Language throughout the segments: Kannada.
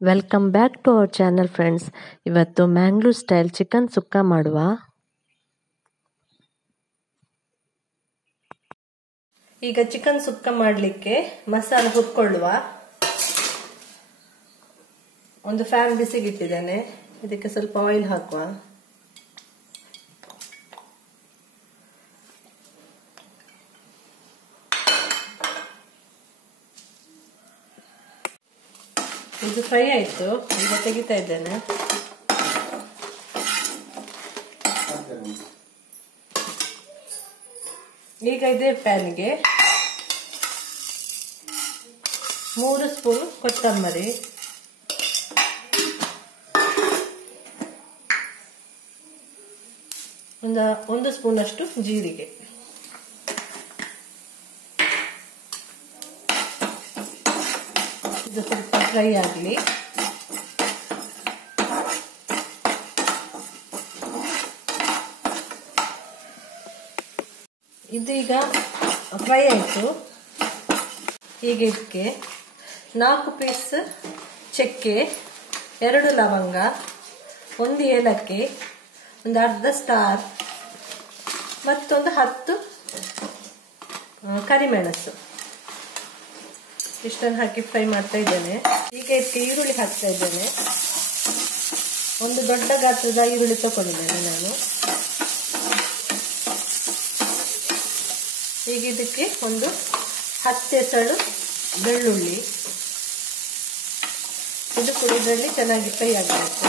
Welcome back to our channel friends. ಇವತ್ತು ಮ್ಯಾಂಗ್ಳೂರ್ ಸ್ಟೈಲ್ ಚಿಕನ್ ಸುಕ್ಕ ಮಾಡುವ. ಈಗ ಚಿಕನ್ ಸುಕ್ಕ ಮಾಡಲಿಕ್ಕೆ ಮಸಾಲೆ ಹುರ್ಕೊಳ್ಳುವ. ಒಂದು ಫ್ಯಾನ್ ಬಿಸಿಗಿಟ್ಟಿದ್ದೇನೆ, ಇದಕ್ಕೆ ಸ್ವಲ್ಪ ಆಯಿಲ್ ಹಾಕುವ. ಇದು ಫ್ರೈ ಆಯ್ತು, ಈಗ ತೆಗಿತಾ ಇದ್ದೇನೆ. ಈಗ ಇದೇ ಪ್ಯಾನ್ಗೆ 3 ಸ್ಪೂನ್ ಕೊತ್ತಂಬರಿ, ಒಂದು ಸ್ಪೂನ್ ಅಷ್ಟು ಜೀರಿಗೆ, ಇದು ಸ್ವಲ್ಪ ಫ್ರೈ ಆಗಲಿ. ಇದು ಈಗ ಫ್ರೈ ಆಯಿತು. ಈಗ ಇದಕ್ಕೆ 4 ಪೀಸ್ ಚಕ್ಕೆ, 2 ಲವಂಗ, 1 ಏಲಕ್ಕಿ, ಒಂದು ಅರ್ಧ ಸ್ಟಾರ್ ಮತ್ತೊಂದು 10 ಕರಿಮೆಣಸು, ಇಷ್ಟನ್ನು ಹಾಕಿ ಫ್ರೈ ಮಾಡ್ತಾ ಇದ್ದೇನೆ. ಈಗ ಇದಕ್ಕೆ ಈರುಳ್ಳಿ ಹಾಕ್ತಾ ಇದ್ದೇನೆ. ಒಂದು ದೊಡ್ಡ ಗಾತ್ರದ ಈರುಳ್ಳಿ ತಗೊಂಡಿದ್ದೇನೆ ನಾನು. ಈಗ ಇದಕ್ಕೆ ಒಂದು 10 ಎಸಳು ಬೆಳ್ಳುಳ್ಳಿ, ಇದು ಕೂಡ ಇದರಲ್ಲಿ ಚೆನ್ನಾಗಿ ಫ್ರೈ ಆಗಬೇಕು.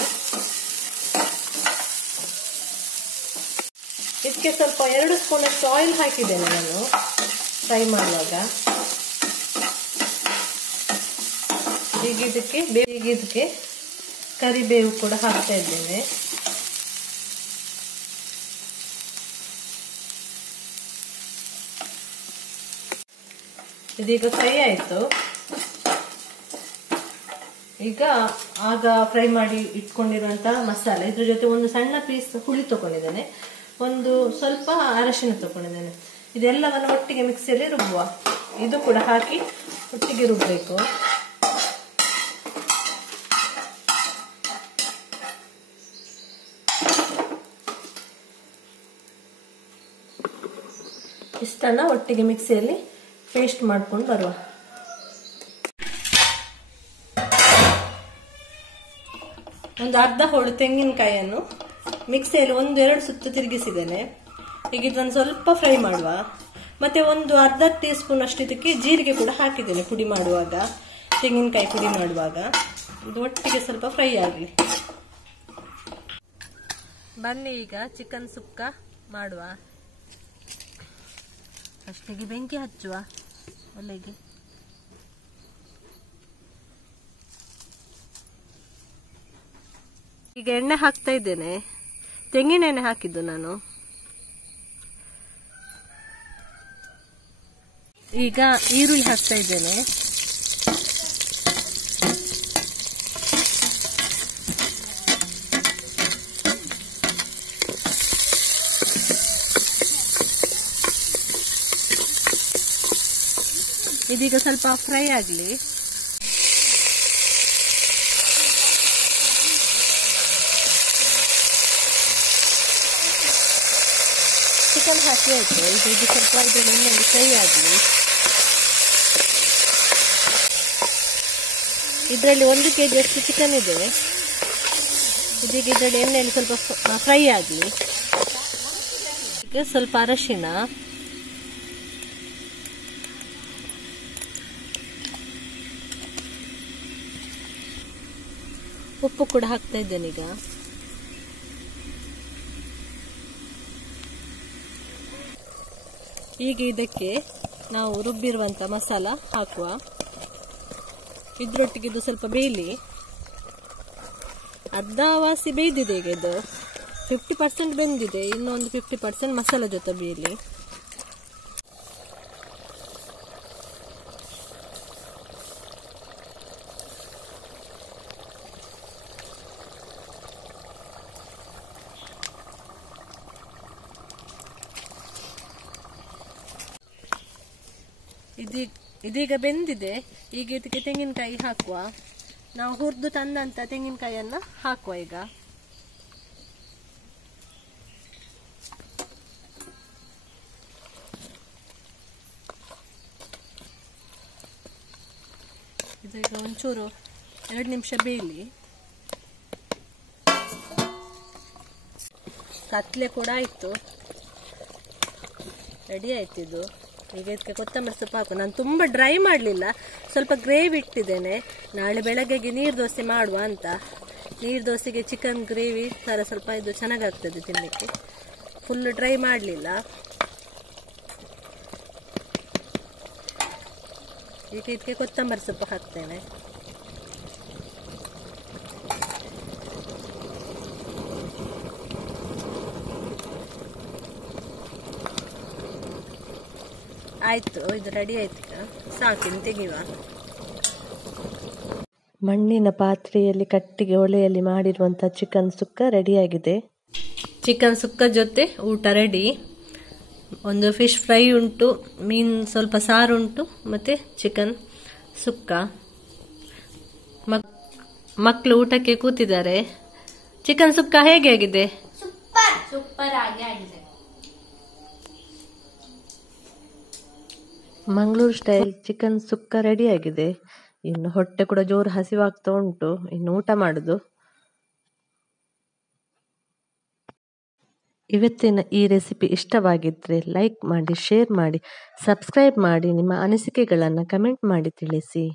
ಇದಕ್ಕೆ ಸ್ವಲ್ಪ 2 ಸ್ಪೂನ್ ಅಷ್ಟು ಆಯಿಲ್ ಹಾಕಿದ್ದೇನೆ ನಾನು ಫ್ರೈ ಮಾಡುವಾಗ. ಈಗ ಇದಕ್ಕೆ ಕರಿಬೇವು ಕೂಡ ಹಾಕ್ತಾ ಇದ್ದೇನೆ. ಇದೀಗ ಫ್ರೈ ಆಯಿತು. ಈಗ ಆಗ ಫ್ರೈ ಮಾಡಿ ಇಟ್ಕೊಂಡಿರುವಂತಹ ಮಸಾಲೆ, ಇದ್ರ ಜೊತೆ ಒಂದು ಸಣ್ಣ ಪೀಸ್ ಹುಳಿ ತಗೊಂಡಿದ್ದೇನೆ, ಒಂದು ಸ್ವಲ್ಪ ಅರಶಿನ ತಗೊಂಡಿದ್ದೇನೆ. ಇದೆಲ್ಲವನ್ನು ಒಟ್ಟಿಗೆ ಮಿಕ್ಸಿಯಲ್ಲಿ ರುಬ್ಬುವ. ಇದು ಕೂಡ ಹಾಕಿ ಒಟ್ಟಿಗೆ ರುಬ್ಬಬೇಕು. ಇಷ್ಟನ್ನ ಒಟ್ಟಿಗೆ ಮಿಕ್ಸಿಯಲ್ಲಿ ಪೇಸ್ಟ್ ಮಾಡ್ಕೊಂಡು ಬರುವ. ಒಂದು ಅರ್ಧ ಹೋಳು ತೆಂಗಿನಕಾಯಿಯನ್ನು ಮಿಕ್ಸಿಯಲ್ಲಿ 1-2 ಸುತ್ತು ತಿರುಗಿಸಿದ್ದೇನೆ. ಈಗ ಇದನ್ನು ಸ್ವಲ್ಪ ಫ್ರೈ ಮಾಡುವ. ಮತ್ತೆ ಒಂದು ಅರ್ಧ ಟೀ ಸ್ಪೂನ್ ಅಷ್ಟು ಇದಕ್ಕೆ ಜೀರಿಗೆ ಕೂಡ ಹಾಕಿದ್ದೇನೆ ಪುಡಿ ಮಾಡುವಾಗ, ತೆಂಗಿನಕಾಯಿ ಪುಡಿ ಮಾಡುವಾಗ. ಇದು ಒಟ್ಟಿಗೆ ಸ್ವಲ್ಪ ಫ್ರೈ ಆಗಲಿ. ಬನ್ನಿ ಈಗ ಚಿಕನ್ ಸುಕ್ಕ ಮಾಡುವ. ಫಸ್ಟಿಗೆ ಬೆಂಕಿ ಹಚ್ಚುವ ಒಲೆಗೆ. ಈಗ ಎಣ್ಣೆ ಹಾಕ್ತಾ ಇದ್ದೇನೆ, ತೆಂಗಿನ ಎಣ್ಣೆ ಹಾಕಿದ್ದು ನಾನು. ಈಗ ಈರುಳ್ಳಿ ಹಾಕ್ತಾ ಇದ್ದೇನೆ. ಇದೀಗ ಸ್ವಲ್ಪ ಫ್ರೈ ಆಗಲಿ. ಚಿಕನ್ ಹಾಕಿ ಆಯ್ತು. ಇದು ಸ್ವಲ್ಪ ಎಣ್ಣೆಯಲ್ಲಿ ಫ್ರೈ ಆಗಲಿ. ಇದರಲ್ಲಿ 1 kg ಅಷ್ಟು ಚಿಕನ್ ಇದೆ. ಇದೀಗ ಇದರಲ್ಲಿ ಎಣ್ಣೆಯಲ್ಲಿ ಸ್ವಲ್ಪ ಫ್ರೈ ಆಗಲಿ. ಈಗ ಸ್ವಲ್ಪ ಅರಶಿನ, ಉಪ್ಪು ಕೂಡ ಹಾಕ್ತಾ ಇದ್ದೇನೆ. ಈಗ ಇದಕ್ಕೆ ನಾವು ರುಬ್ಬಿರುವಂತ ಮಸಾಲ ಹಾಕುವ. ಇದ್ರೊಟ್ಟಿಗೆ ಇದು ಸ್ವಲ್ಪ ಬೇಯಲಿ. ಅರ್ಧ ವಾಸಿ ಬೇಯ್ದಿದೆ. ಈಗ ಇದು 50% ಬೆಂದಿದೆ, ಇನ್ನೊಂದು 50% ಮಸಾಲ ಜೊತೆ ಬೇಯಲಿ. ಇದೀಗ ಬೆಂದಿದೆ. ಈಗ ಇದಕ್ಕೆ ತೆಂಗಿನಕಾಯಿ ಹಾಕುವ. ನಾವು ಹುರಿದು ತಂದಂಥ ತೆಂಗಿನಕಾಯಿಯನ್ನು ಹಾಕುವ ಈಗ. ಇದೀಗ ಒಂಚೂರು 2 ನಿಮಿಷ ಬೇಯಲಿ. ಕತ್ಲೆ ಕೂಡ ಆಯಿತು, ರೆಡಿ ಆಯ್ತು ಇದು. ಈಗ ಇದಕ್ಕೆ ಕೊತ್ತಂಬರಿ ಸೊಪ್ಪು ಹಾಕು. ನಾನು ತುಂಬ ಡ್ರೈ ಮಾಡಲಿಲ್ಲ, ಸ್ವಲ್ಪ ಗ್ರೇವಿ ಇಟ್ಟಿದ್ದೇನೆ. ನಾಳೆ ಬೆಳಗ್ಗೆಗೆ ನೀರು ದೋಸೆ ಮಾಡುವ ಅಂತ. ನೀರು ದೋಸೆಗೆ ಚಿಕನ್ ಗ್ರೇವಿ ಥರ ಸ್ವಲ್ಪ ಇದು ಚೆನ್ನಾಗಾಗ್ತದೆ ತಿನ್ನಲಿಕ್ಕೆ. ಫುಲ್ ಡ್ರೈ ಮಾಡಲಿಲ್ಲ. ಈಗ ಇದಕ್ಕೆ ಕೊತ್ತಂಬರಿ ಸೊಪ್ಪು ಹಾಕ್ತೇನೆ. ಆಯಿತು, ಇದು ರೆಡಿ ಆಯ್ತು. ಈಗ ಸಾಕಿನ್ನು ತೆಗೆಯುವ. ಮಣ್ಣಿನ ಪಾತ್ರೆಯಲ್ಲಿ ಕಟ್ಟಿಗೆ ಒಲೆಯಲ್ಲಿ ಮಾಡಿರುವಂಥ ಚಿಕನ್ ಸುಕ್ಕ ರೆಡಿಯಾಗಿದೆ. ಚಿಕನ್ ಸುಕ್ಕ ಜೊತೆ ಊಟ ರೆಡಿ. ಒಂದು ಫಿಶ್ ಫ್ರೈ ಉಂಟು, ಮೀನು ಸ್ವಲ್ಪ ಸಾರು ಉಂಟು, ಮತ್ತು ಚಿಕನ್ ಸುಕ್ಕ. ಮಕ್ಕಳು ಊಟಕ್ಕೆ ಕೂತಿದ್ದಾರೆ. ಚಿಕನ್ ಸುಕ್ಕ ಹೇಗೆ ಆಗಿದೆ? ಸೂಪರ್ ಆಗಿ ಆಗಿದೆ. ಮಂಗಳೂರು ಸ್ಟೈಲ್ ಚಿಕನ್ ಸುಕ್ಕ ರೆಡಿಯಾಗಿದೆ. ಇನ್ನು ಹೊಟ್ಟೆ ಕೂಡ ಜೋರು ಹಸಿವಾಗ್ತಾ ಉಂಟು, ಇನ್ನು ಊಟ ಮಾಡುದು. ಇವತ್ತಿನ ಈ ರೆಸಿಪಿ ಇಷ್ಟವಾಗಿದ್ರೆ ಲೈಕ್ ಮಾಡಿ, ಶೇರ್ ಮಾಡಿ, ಸಬ್ಸ್ಕ್ರೈಬ್ ಮಾಡಿ. ನಿಮ್ಮ ಅನಿಸಿಕೆಗಳನ್ನು ಕಮೆಂಟ್ ಮಾಡಿ ತಿಳಿಸಿ.